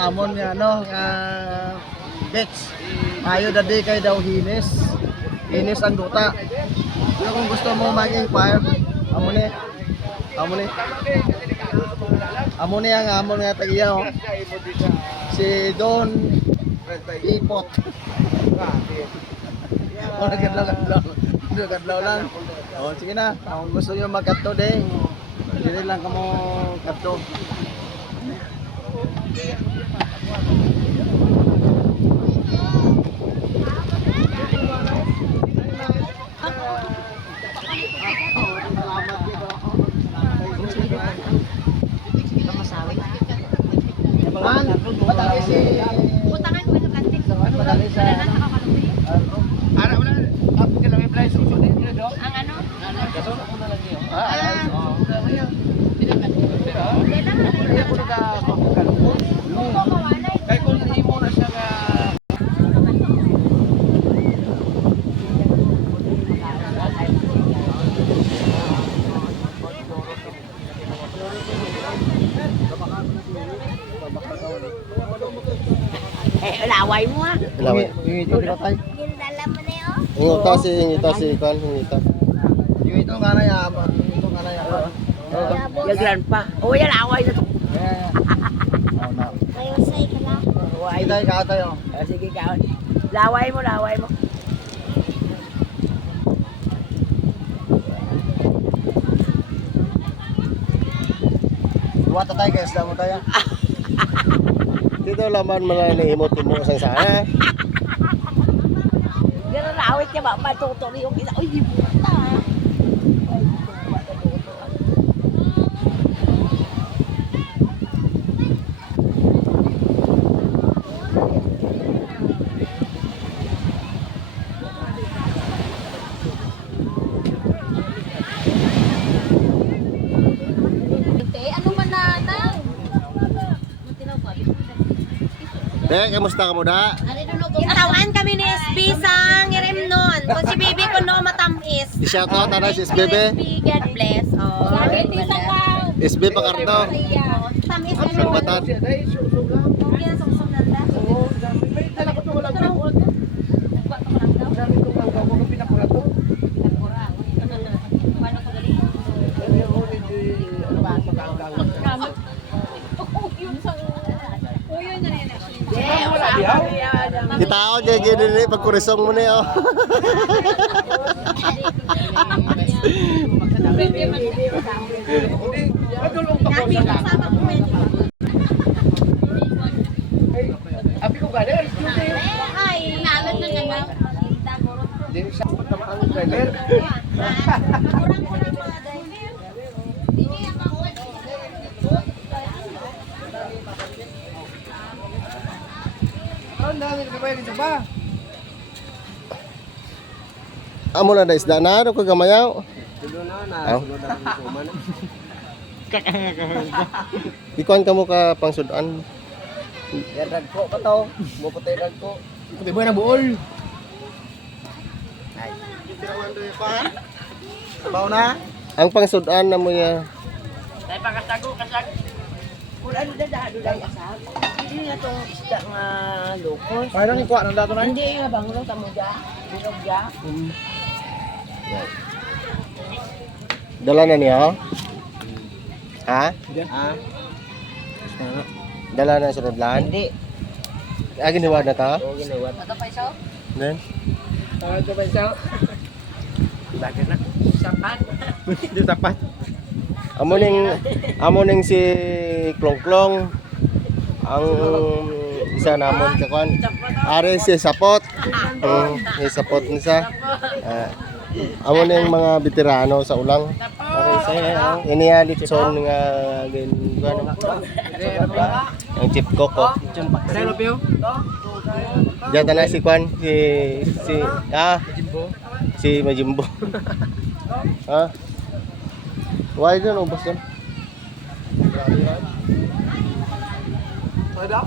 amon nga no nga Bex. Ayo dadi kay daw hinis. Hinis ang duta. Pero kung gusto mo mag-inquire, amo ni ang amon nga tagiya oh. Si Don Ipot. Oh, nagkadlaw lang. Oh, sige na. Kung gusto niyo magkadto de, dili lang kamo kadto. Patay si Utangan ko sa plastic. patay sa Ara wala apo ka lang apply susundin niyo do. Ang ano? Kaso na kuna lang niyo. Kaya ko na kay kung imo na siya nga Laway mo ah. Laway. Ito tay. Gindala mo na yun. Ingita si Kwan, ingita. Yung ito nga na ya, ito nga na ya. Yagran pa. O yan, laway na to. Oh, na. Kayo say ka lang. Ay tay ka tayo. Sige ka. Laway mo, laway mo. Duwa ta tay guys, damo tayo. Dito laman mga naimot mo sa sana. Gano'n na awit niya ba? Matuto yung isa. Uy, di buta. Ano man na? Kamusta ka mo da? Itawan kami ni SB sang Iremnon. Kung si Bibi ko no matamis. I-shout out na si SBB. SB, God bless. Oh, SB Pakarto. Tamis Sa Batan. Kitao dyan gini pagkurisong mo niyo. Abi ko gani alis ko. Ay, nalan na nga. Dili sa pagkamaan ng driver. Kurang-kurang mga driver. Ang dami na kabayan dito ba? Amo na da isda na ano ko gamayaw. Dulo na Aw. sunod ang suman. Ikuan ka mo ka pangsudan. Yan ko pa to. Mo putay ko. Di ba na buol? Baw na. Ang pangsudan na mo ya. Dai pagkasago kasag. Kung ano dada asap. Hindi na to isda nga lokos. Kaya nang ikuha ng dato na. Hindi nga banglo tamo ja. Bilog ja. Dala na niya. Ha? Ah. Dala na sa rodlan. Hindi. Giniwad na ta. O ginawa. Ato pa iso? Then Ito ba siya? Bakit na? Sapat. Hindi sapat. amo ning si Klongklong ang isa namon kakuan. Are si Sapot. Si Sapot nisa. Amo ning mga veterano sa ulang. Are sa iniya litson nga kuan. Ang chip koko. Hello, Pio. Diyan na si kuan si Majimbo. Ha? Why doon ubos doon? Sada?